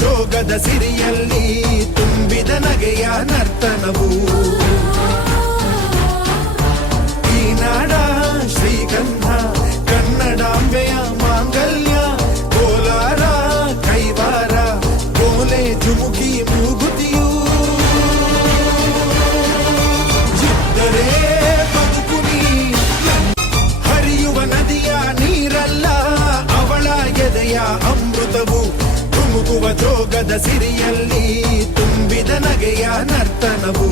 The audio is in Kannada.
ಜೋಗದ ಸಿರಿಯಲ್ಲಿ ತುಂಬಿದ ನಗೆಯ ನರ್ತನವು ಈ ನಾಡ ಶ್ರೀಗಂಧ ಕನ್ನಡಾಂಬೆಯ ಮಾಂಗಲ್ಯ ಕೋಲಾರ ಕೈವಾರ ಕೋಲೆ ಜುಮುಕಿ ಮೂಗುತಿಯು ಇದ್ದರೆ ಬದುಕುನಿ ಹರಿಯುವ ನದಿಯ ನೀರಲ್ಲ ಅವಳ ಎದೆಯ ಅಮೃತವು ಧುಮುಕುವ ಜೋಗದ ಸಿರಿಯಲ್ಲಿ ತುಂಬಿದ ನಗೆಯ ನರ್ತನವು